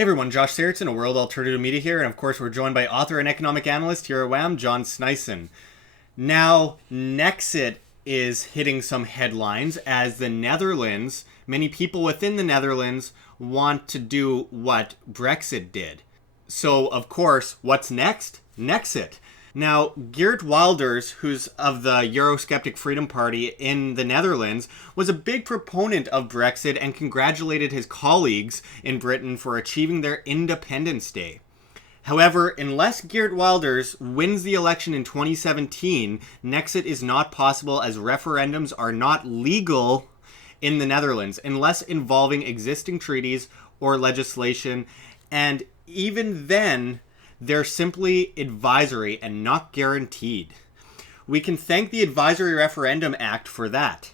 Hey everyone, Josh Sigurdson, a World Alternative Media here, and of course we're joined by author and economic analyst here at WAM, John Sneisen. Now, Nexit is hitting some headlines as the Netherlands, many people within the Netherlands want to do what Brexit did. So, of course, what's next? Nexit. Now, Geert Wilders, who's of the Eurosceptic Freedom Party in the Netherlands, was a big proponent of Brexit and congratulated his colleagues in Britain for achieving their Independence Day. However, unless Geert Wilders wins the election in 2017, Nexit is not possible as referendums are not legal in the Netherlands unless involving existing treaties or legislation, and even then, they're simply advisory and not guaranteed. We can thank the Advisory Referendum Act for that.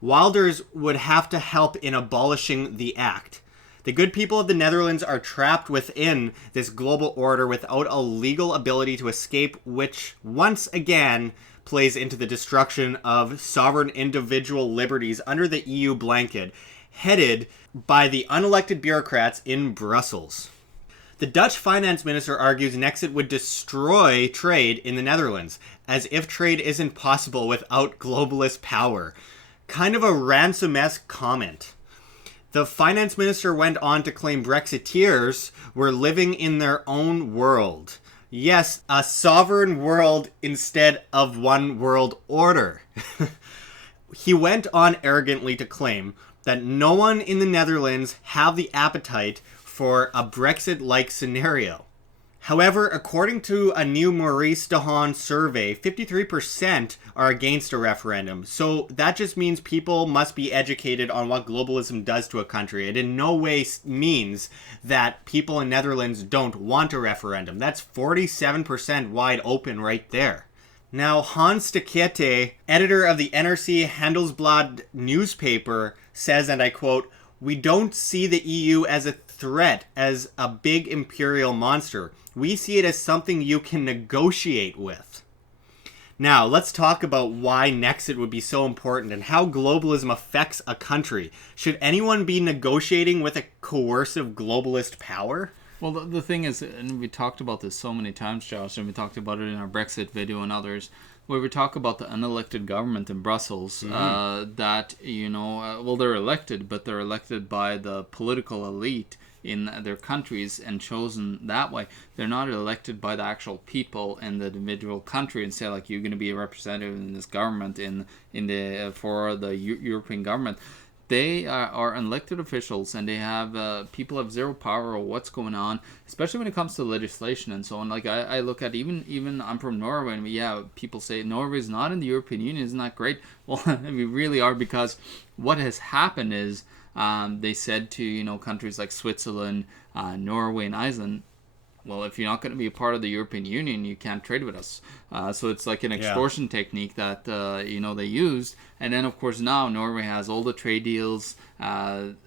Wilders would have to help in abolishing the act. The good people of the Netherlands are trapped within this global order without a legal ability to escape, which once again plays into the destruction of sovereign individual liberties under the EU blanket, headed by the unelected bureaucrats in Brussels. The Dutch finance minister argues Nexit would destroy trade in the Netherlands, as if trade isn't possible without globalist power. Kind of a ransom-esque comment. The finance minister went on to claim Brexiteers were living in their own world. Yes, a sovereign world instead of one world order. He went on arrogantly to claim that no one in the Netherlands have the appetite for a Brexit-like scenario. However, according to a new Maurice de Haan survey, 53% are against a referendum. So that just means people must be educated on what globalism does to a country. It in no way means that people in Netherlands don't want a referendum. That's 47% wide open right there. Now, Hans de Kete, editor of the NRC Handelsblad newspaper, says, and I quote, "We don't see the EU as a threat, as a big imperial monster. We see it as something you can negotiate with." Now, let's talk about why Nexit would be so important and how globalism affects a country. Should anyone be negotiating with a coercive globalist power? Well, the thing is, and we talked about this so many times, Josh, and we talked about it in our Brexit video and others, where we talk about the unelected government in Brussels, that, well, they're elected, but they're elected by the political elite in their countries and chosen that way. They're not elected by the actual people in the individual country and say, like, you're going to be a representative in this government for the European government. They are elected officials, and they have people have zero power over what's going on, especially when it comes to legislation and so on. Like I look at even I'm from Norway, and people say Norway is not in the European Union. Isn't that great? Well, we really are, because what has happened is they said to countries like Switzerland, Norway, and Iceland, well, if you're not going to be a part of the European Union, you can't trade with us. So it's like an extortion technique that they used. And then, of course, now Norway has all the trade deals,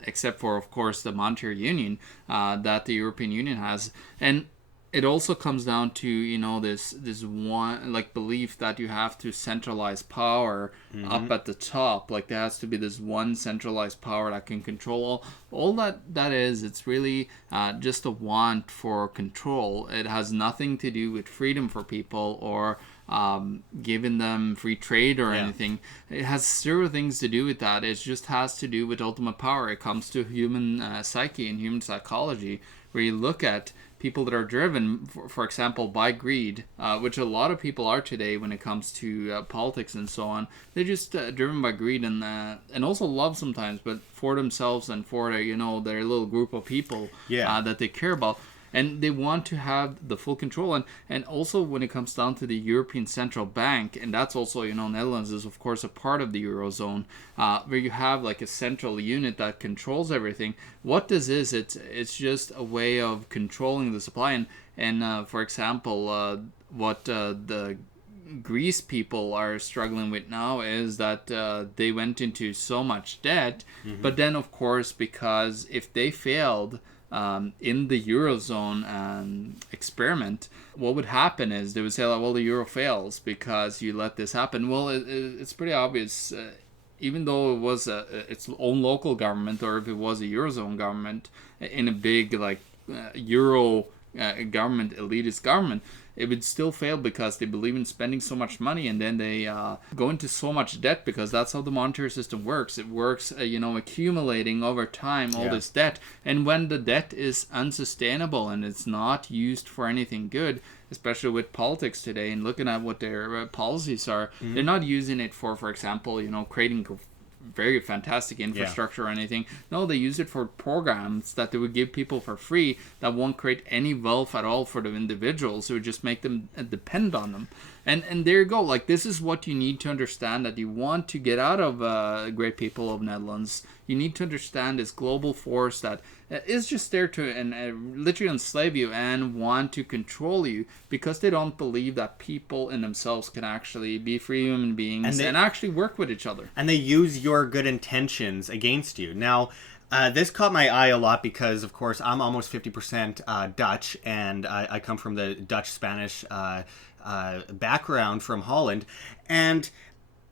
except for, of course, the monetary union that the European Union has. And it also comes down to this one belief that you have to centralize power up at the top. Like, there has to be this one centralized power that can control all that is. It's really just a want for control. It has nothing to do with freedom for people or giving them free trade or anything. It has zero things to do with that. It just has to do with ultimate power. It comes to human psyche and human psychology, where you look at people that are driven, for example, by greed, which a lot of people are today when it comes to politics and so on. They're just driven by greed and also love sometimes, but for themselves and for their little group of people that they care about. And they want to have the full control. And also when it comes down to the European Central Bank, and that's also, Netherlands is, of course, a part of the Eurozone, where you have like a central unit that controls everything. What this is, it's just a way of controlling the supply. And for example, what the Greece people are struggling with now is that they went into so much debt. But then, of course, because if they failed in the Eurozone experiment, what would happen is they would say, well, the Euro fails because you let this happen. Well, it's pretty obvious. Even though it was its own local government, or if it was a Eurozone government in a big Euro government, elitist government, it would still fail because they believe in spending so much money, and then they go into so much debt, because that's how the monetary system works. It works, accumulating over time all this debt, and when the debt is unsustainable and it's not used for anything good, especially with politics today and looking at what their policies are, they're not using it for example, creating very fantastic infrastructure or anything. No, they use it for programs that they would give people for free that won't create any wealth at all for the individuals. It would just make them depend on them. And there you go. Like, this is what you need to understand, that you want to get out of great people of Netherlands. You need to understand this global force that is just there to literally enslave you and want to control you, because they don't believe that people in themselves can actually be free human beings and actually work with each other. And they use your good intentions against you. Now, this caught my eye a lot because, of course, I'm almost 50% Dutch, and I come from the Dutch-Spanish background from Holland. And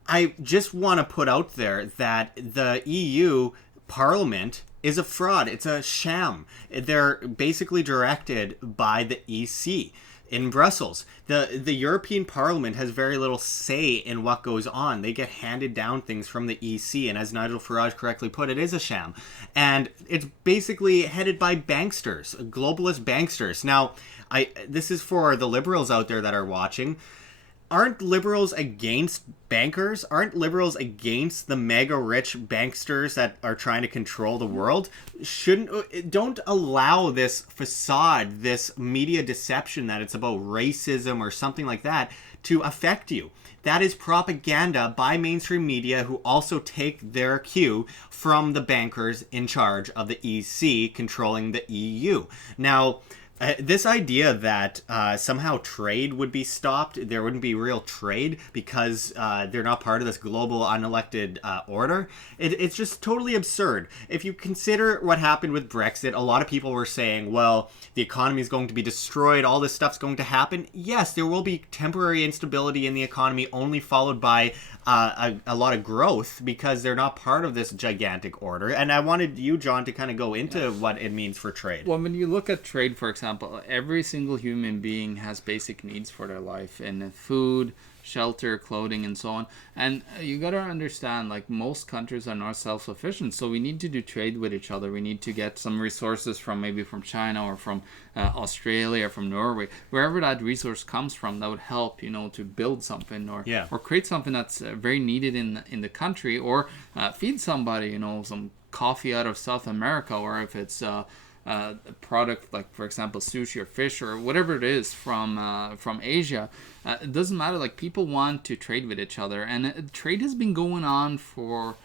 I just want to put out there that the EU Parliament is a fraud. It's a sham. They're basically directed by the EC in Brussels. The European Parliament has very little say in what goes on. They get handed down things from the EC, and as Nigel Farage correctly put, it is a sham. And it's basically headed by banksters, globalist banksters. Now, this is for the liberals out there that are watching. Aren't liberals against bankers? Aren't liberals against the mega rich banksters that are trying to control the world? Don't allow this facade, this media deception that it's about racism or something like that to affect you. That is propaganda by mainstream media, who also take their cue from the bankers in charge of the EC controlling the EU. Now, this idea that somehow trade would be stopped, there wouldn't be real trade because they're not part of this global unelected order, it's just totally absurd. If you consider what happened with Brexit, a lot of people were saying, well, the economy is going to be destroyed, all this stuff's going to happen. Yes, there will be temporary instability in the economy, only followed by a lot of growth, because they're not part of this gigantic order. And I wanted you, John, to kind of go into what it means for trade. Well, when you look at trade, for example, every single human being has basic needs for their life, and food, shelter, clothing, and so on. And you got to understand, like, most countries are not self-sufficient, so we need to do trade with each other. We need to get some resources from China or from Australia or from Norway, wherever that resource comes from, that would help, to build something or create something that's very needed in the country, or feed somebody, some coffee out of South America, or if it's a product like, for example, sushi or fish or whatever it is from Asia. It doesn't matter. Like, people want to trade with each other, and trade has been going on for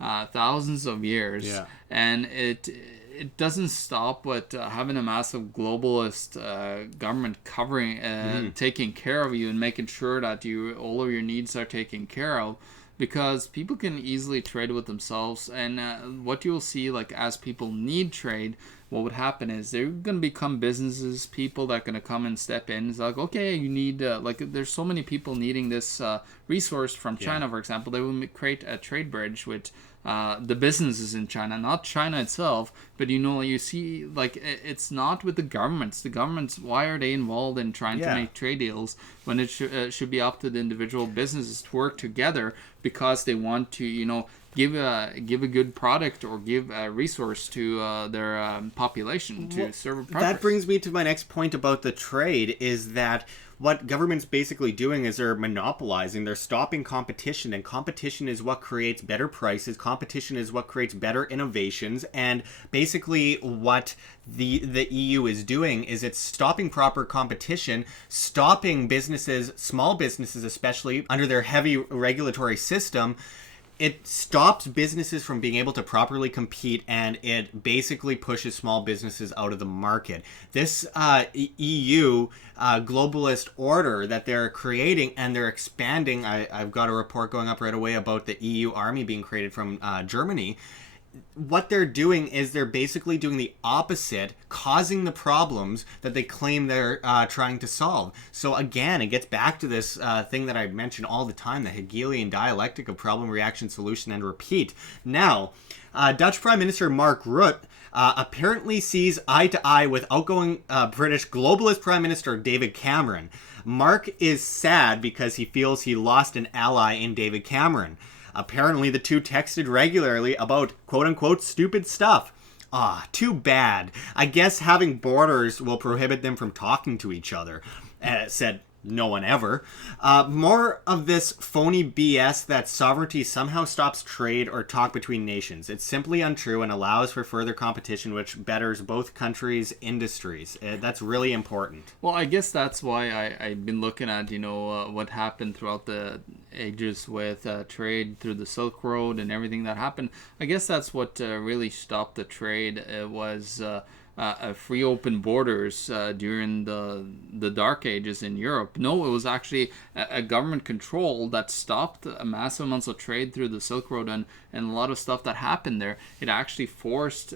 thousands of years, and it doesn't stop with having a massive globalist government covering, taking care of you and making sure that all of your needs are taken care of. Because people can easily trade with themselves, and what you'll see, like, as people need trade, what would happen is they're going to become businesses, people that are going to come and step in. It's like, okay, you need, there's so many people needing this resource from China, for example. They will create a trade bridge with the businesses in China, not China itself, but you see, like, it's not with the governments. The governments, why are they involved in trying to make trade deals when it should be up to the individual businesses to work together, because they want to, give a good product or give a resource to their population to serve a purpose. That brings me to my next point about the trade, is that what government's basically doing is they're monopolizing, they're stopping competition, and competition is what creates better prices, competition is what creates better innovations, and basically what the EU is doing is it's stopping proper competition, stopping businesses, small businesses especially, under their heavy regulatory system. It stops businesses from being able to properly compete, and it basically pushes small businesses out of the market. This EU globalist order that they're creating, and they're expanding. I've got a report going up right away about the EU army being created from Germany. what they're doing is they're basically doing the opposite, causing the problems that they claim they're trying to solve. So again, it gets back to this thing that I mention all the time, the Hegelian dialectic of problem, reaction, solution, and repeat. Now, Dutch Prime Minister Mark Rutte apparently sees eye to eye with outgoing British globalist Prime Minister David Cameron. Mark is sad because he feels he lost an ally in David Cameron. Apparently, the two texted regularly about quote-unquote stupid stuff. Ah, too bad. I guess having borders will prohibit them from talking to each other, said no one ever. More of this phony BS that sovereignty somehow stops trade or talk between nations. It's simply untrue and allows for further competition, which betters both countries' industries. That's really important. Well, I guess that's why I've been looking at, what happened throughout the ages with trade through the Silk Road and everything that happened. I guess that's what really stopped the trade. It was free open borders during the Dark Ages in Europe. No, it was actually a government control that stopped massive amounts of trade through the Silk Road and a lot of stuff that happened there. It actually forced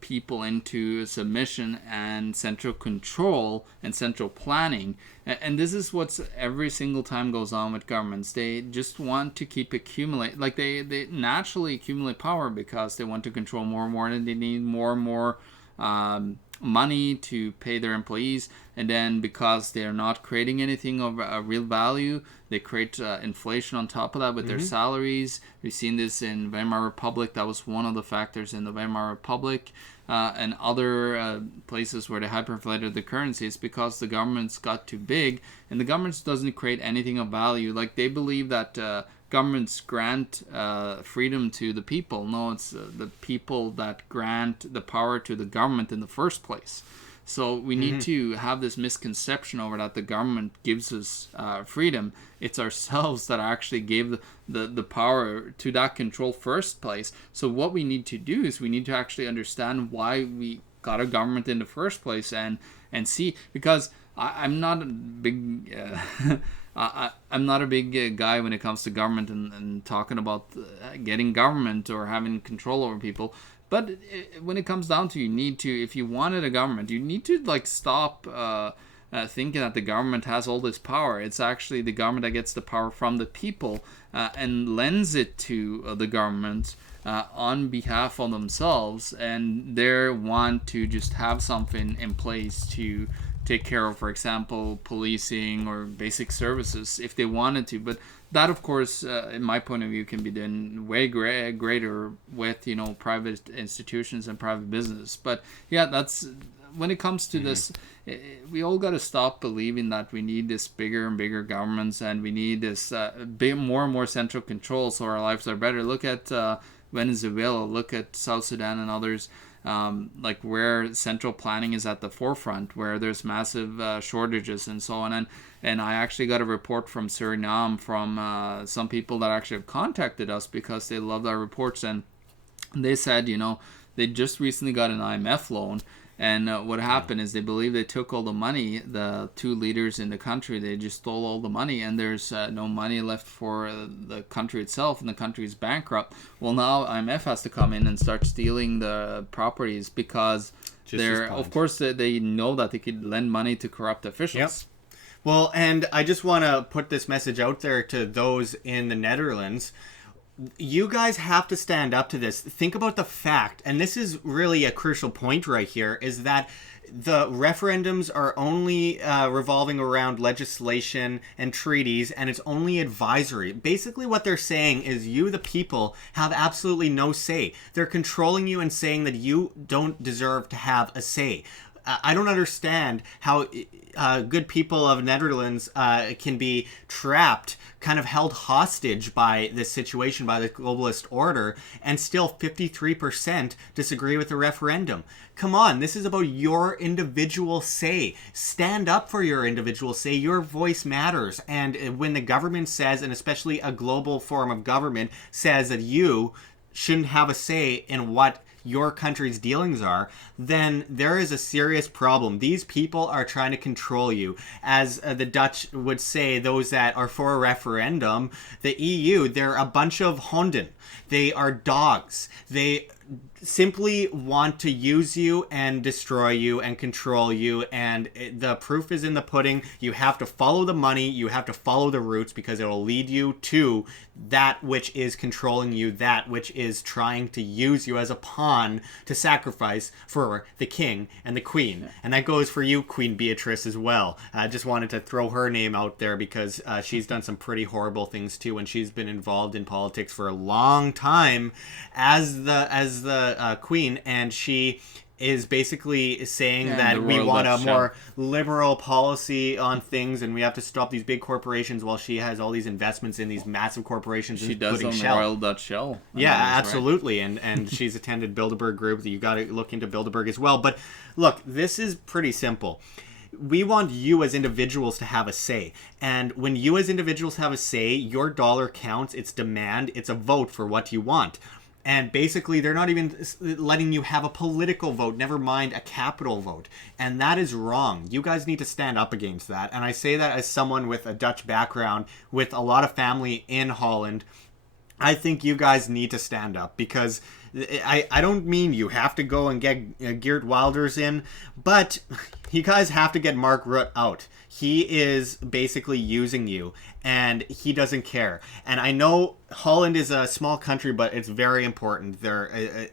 people into submission and central control and central planning. And this is what's every single time goes on with governments. They just want to keep accumulate, like they naturally accumulate power because they want to control more and more, and they need more and more money to pay their employees. And then because they're not creating anything of a real value, they create inflation on top of that with their salaries. We've seen this in Weimar Republic. That was one of the factors in the Weimar Republic and other places where they hyperinflated the currencies because the governments got too big, and the governments doesn't create anything of value. Like they believe that governments grant freedom to the people. No, it's the people that grant the power to the government in the first place. So we need to have this misconception over that the government gives us freedom. It's ourselves that actually gave the power to that control first place. So what we need to do is we need to actually understand why we got a government in the first place and see, because I'm not a big I'm not a big guy when it comes to government and talking about getting government or having control over people. But when it comes down to, you need to, if you wanted a government, you need to stop thinking that the government has all this power. It's actually the government that gets the power from the people and lends it to the government on behalf of themselves, and they want to just have something in place to take care of, for example, policing or basic services if they wanted to. But that, of course, in my point of view, can be done way greater with, private institutions and private business. But yeah, that's when it comes to this, we all got to stop believing that we need this bigger and bigger governments and we need this more and more central control so our lives are better. Look at Venezuela, look at South Sudan and others. Where central planning is at the forefront, where there's massive shortages and so on. And I actually got a report from Suriname from some people that actually have contacted us because they loved our reports. And they said, they just recently got an IMF loan. And what happened is they believe they took all the money, the two leaders in the country, they just stole all the money, and there's no money left for the country itself, and the country is bankrupt. Well, now IMF has to come in and start stealing the properties because of course, they know that they could lend money to corrupt officials. Yep. Well, and I just want to put this message out there to those in the Netherlands. You guys have to stand up to this. Think about the fact, and this is really a crucial point right here, is that the referendums are only revolving around legislation and treaties, and it's only advisory. Basically what they're saying is you, the people, have absolutely no say. They're controlling you and saying that you don't deserve to have a say. I don't understand how good people of Netherlands can be trapped, kind of held hostage by this situation, by the globalist order, and still 53% disagree with the referendum. Come on, this is about your individual say. Stand up for your individual say. Your voice matters. And when the government says, and especially a global form of government, says that you shouldn't have a say in what your country's dealings are, then there is a serious problem. These people are trying to control you. As the Dutch would say, those that are for a referendum, the EU, they're a bunch of honden. They are dogs. They simply want to use you and destroy you and control you, and the proof is in the pudding. You have to follow the money, you have to follow the roots, because it will lead you to that which is controlling you, that which is trying to use you as a pawn to sacrifice for the king and the queen. And that goes for you, Queen Beatrice, as well. I just wanted to throw her name out there because she's done some pretty horrible things too, and she's been involved in politics for a long time as the queen, and she is basically saying that we want a more liberal policy on things, and we have to stop these big corporations, while she has all these investments in these massive corporations. She does on the Royal Dutch Shell. Yeah, absolutely. Right. And she's attended Bilderberg Group. You got to look into Bilderberg as well. But look, this is pretty simple. We want you as individuals to have a say. And when you as individuals have a say, your dollar counts, it's demand, it's a vote for what you want. And basically, they're not even letting you have a political vote, never mind a capital vote. And that is wrong. You guys need to stand up against that. And I say that as someone with a Dutch background, with a lot of family in Holland. I think you guys need to stand up, because I don't mean you have to go and get Geert Wilders in, but you guys have to get Mark Rutte out. He is basically using you, and he doesn't care. And I know Holland is a small country, but it's very important.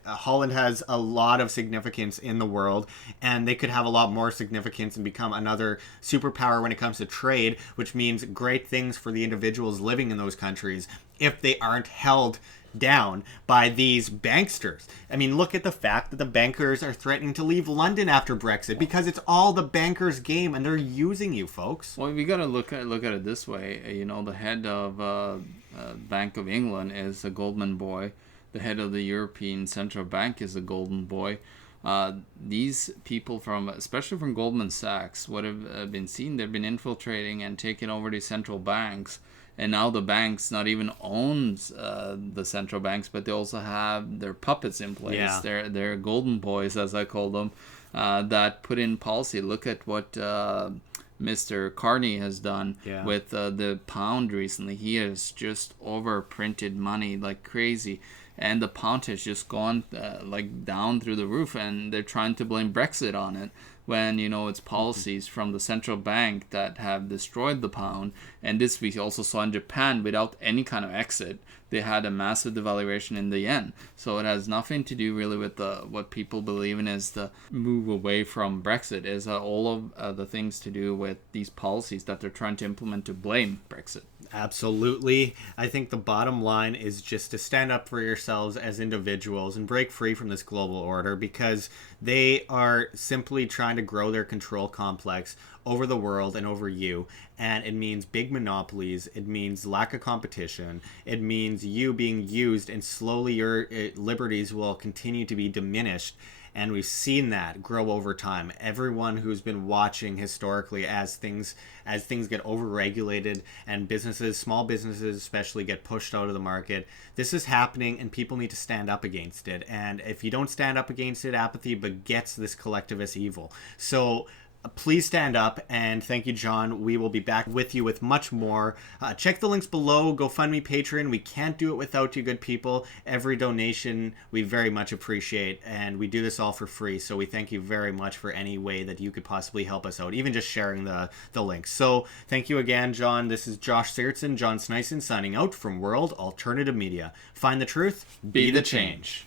Holland has a lot of significance in the world, and they could have a lot more significance and become another superpower when it comes to trade, which means great things for the individuals living in those countries if they aren't held down by these banksters. I mean, look at the fact that the bankers are threatening to leave London after Brexit, because it's all the bankers' game, and they're using you, folks. Well, we got to look at it this way. You know, the head of Bank of England is a Goldman boy. The head of the European Central Bank is a Golden boy. These people especially from Goldman Sachs, what have been seen, they've been infiltrating and taking over the central banks. And now the banks not even owns the central banks, but they also have their puppets in place. Yeah. They're golden boys, as I call them, that put in policy. Look at what Mr. Carney has done with the pound recently. He has just overprinted money like crazy. And the pound has just gone down through the roof, and they're trying to blame Brexit on it, when, you know, it's policies from the central bank that have destroyed the pound. And this we also saw in Japan, without any kind of exit. They had a massive devaluation in the yen. So it has nothing to do really with what people believe in as the move away from Brexit. Is all of the things to do with these policies that they're trying to implement to blame Brexit. Absolutely. I think the bottom line is just to stand up for yourselves as individuals and break free from this global order, because they are simply trying to grow their control complex over the world and over you. And it means big monopolies. It means lack of competition. It means you being used, and slowly your liberties will continue to be diminished. And we've seen that grow over time. Everyone who's been watching historically, as things get overregulated and businesses, small businesses especially, get pushed out of the market, this is happening, and people need to stand up against it. And if you don't stand up against it, apathy begets this collectivist evil. So please stand up, and thank you, John. We will be back with you with much more. Check the links below. GoFundMe, Patreon. We can't do it without you, good people. Every donation we very much appreciate, and we do this all for free. So we thank you very much for any way that you could possibly help us out, even just sharing the links. So thank you again, John. This is Josh Sigurdson, John Sneisen, signing out from World Alternative Media. Find the truth, be the change.